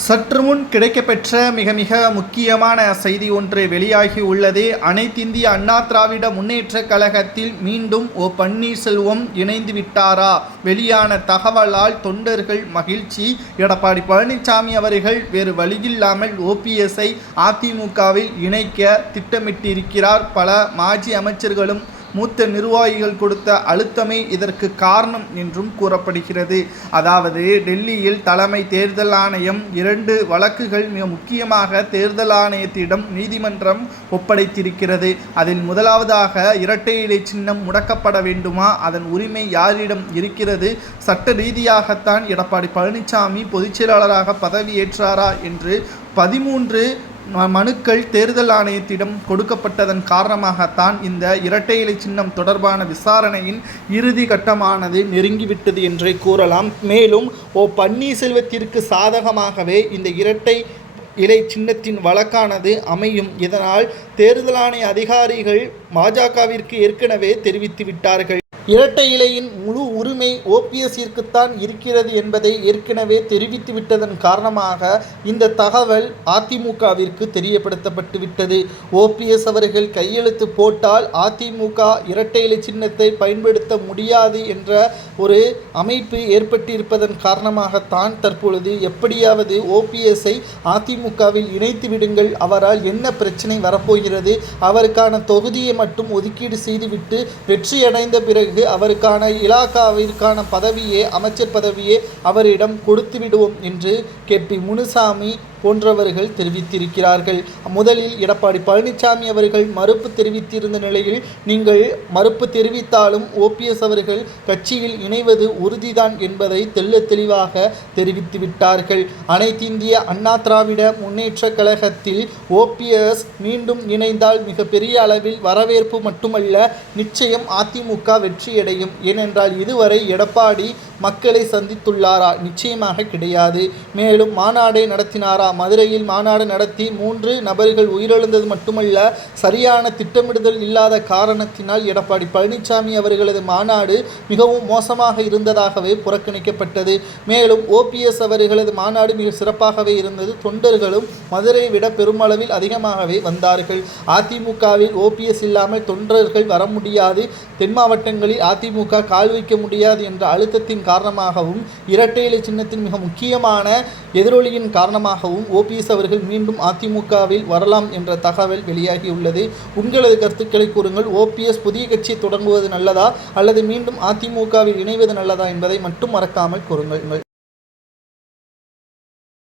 சற்று முன் கிடைக்கப்பெற்ற மிக மிக முக்கியமான செய்தி ஒன்று வெளியாகி உள்ளது. அனைத்திந்திய அண்ணா திராவிட முன்னேற்ற கழகத்தில் மீண்டும் ஓ பன்னீர்செல்வம் இணைந்து விட்டாரா? வெளியான தகவலால் தொண்டர்கள் மகிழ்ச்சி. எடப்பாடி பழனிசாமி அவர்கள் வேறு வழியில்லாமல் ஓபிஎஸ்ஐ அதிமுகவில் இணைக்க திட்டமிட்டிருக்கிறார். பல மாஜி அமைச்சர்களும் மூத்த நிர்வாகிகள் கொடுத்த அழுத்தமே இதற்கு காரணம் என்றும் கூறப்படுகிறது. அதாவது டெல்லியில் தலைமை தேர்தல் ஆணையம் இரண்டு வழக்குகள் மிக முக்கியமாக தேர்தல் ஆணையத்திடம் நீதிமன்றம் ஒப்படைத்திருக்கிறது. அதில் முதலாவதாக இரட்டை இலை சின்னம் முடக்கப்பட வேண்டுமா? அதன் உரிமை யாரிடம் இருக்கிறது? சட்ட ரீதியாகத்தான் எடப்பாடி பழனிசாமி பொதுச்செயலாளராக பதவியேற்றாரா? என்று பதிமூன்று மனுக்கள் தேர்தல் ஆணையத்திடம் கொடுக்கப்பட்டதன் காரணமாகத்தான் இந்த இரட்டை இலை சின்னம் தொடர்பான விசாரணையின் இறுதி கட்டமானது நெருங்கிவிட்டது என்றே கூறலாம். மேலும் ஓ பன்னீர்செல்வத்திற்கு சாதகமாகவே இந்த இரட்டை இலை சின்னத்தின் வழக்கானது அமையும். இதனால் தேர்தல் ஆணைய அதிகாரிகள் பாஜகவிற்கு ஏற்கனவே தெரிவித்து விட்டார்கள் இரட்டை இலையின் முழு உரிமை ஓபிஎஸ்ஸிற்குத்தான் இருக்கிறது என்பதை ஏற்கனவே தெரிவித்து விட்டதன் காரணமாக இந்த தகவல் அதிமுகவிற்கு தெரியப்படுத்தப்பட்டு விட்டது ஓபிஎஸ் அவர்கள் கையெழுத்து போட்டால் அதிமுக இரட்டை இலை சின்னத்தை பயன்படுத்த முடியாது என்ற ஒரு அமைப்பு ஏற்பட்டிருப்பதன் காரணமாகத்தான் தற்பொழுது எப்படியாவது ஓபிஎஸ்ஐ அதிமுகவில் இணைத்து விடுங்கள். அவரால் என்ன பிரச்சனை வரப்போகிறது? அவருக்கான தொகுதியை மட்டும் ஒதுக்கீடு செய்துவிட்டு வெற்றியடைந்த பிறகு அவருக்கான இலாக்காவிற்கான பதவியே அமைச்சர் பதவியே அவரிடம் கொடுத்து விடுவோம் என்று கெப்பி முனுசாமி போன்றவர்கள் தெரிவித்திருக்கிறார்கள். முதலில் எடப்பாடி பழனிசாமி அவர்கள் மறுப்பு தெரிவித்திருந்த நிலையில் நீங்கள் மறுப்பு தெரிவித்தாலும் ஓபிஎஸ் அவர்கள் கட்சியில் இணைவது உறுதிதான் என்பதை தெல்ல தெளிவாக தெரிவித்து விட்டார்கள். அனைத்திந்திய அண்ணா திராவிட முன்னேற்ற கழகத்தில் ஓபிஎஸ் மீண்டும் இணைந்தால் மிகப்பெரிய அளவில் வரவேற்பு மட்டுமல்ல நிச்சயம் அதிமுக வெற்றியடையும். ஏனென்றால் இதுவரை எடப்பாடி மக்களை சந்தித்துள்ளாரா? நிச்சயமாக கிடையாது. மேலும் மாநாடை நடத்தினாரா? மதுரையில் மாநாடு நடத்தி மூன்று நபர்கள் உயிரிழந்தது மட்டுமல்ல சரியான திட்டமிடுதல் இல்லாத காரணத்தினால் எடப்பாடி பழனிசாமி அவர்களது மாநாடு மிகவும் மோசமாக இருந்ததாகவே புறக்கணிக்கப்பட்டது. மேலும் ஓபிஎஸ் அவர்களது மாநாடு மிக சிறப்பாகவே இருந்தது. தொண்டர்களும் மதுரை விட பெருமளவில் அதிகமாகவே வந்தார்கள். அதிமுகவில் ஓபிஎஸ் இல்லாமல் தொண்டர்கள் வர முடியாது. தென் மாவட்டங்களில் அதிமுக கால் வைக்க முடியாது என்ற அழுத்தத்தின் காரணமாகவும் இரட்டை இலை சின்னத்தின் மிக முக்கியமான எதிரொலியின் காரணமாகவும் ஓபிஎஸ் அவர்கள் மீண்டும் அதிமுகவில் வரலாம் என்ற தகவல் வெளியாகியுள்ளது. உங்களது கருத்துக்களை கூறுங்கள். ஓபிஎஸ் புதிய கட்சி தொடங்குவது நல்லதா? அல்லது மீண்டும் அதிமுகவில் இணைவது நல்லதா என்பதை மட்டும் மறக்காமல் கூறுங்கள்.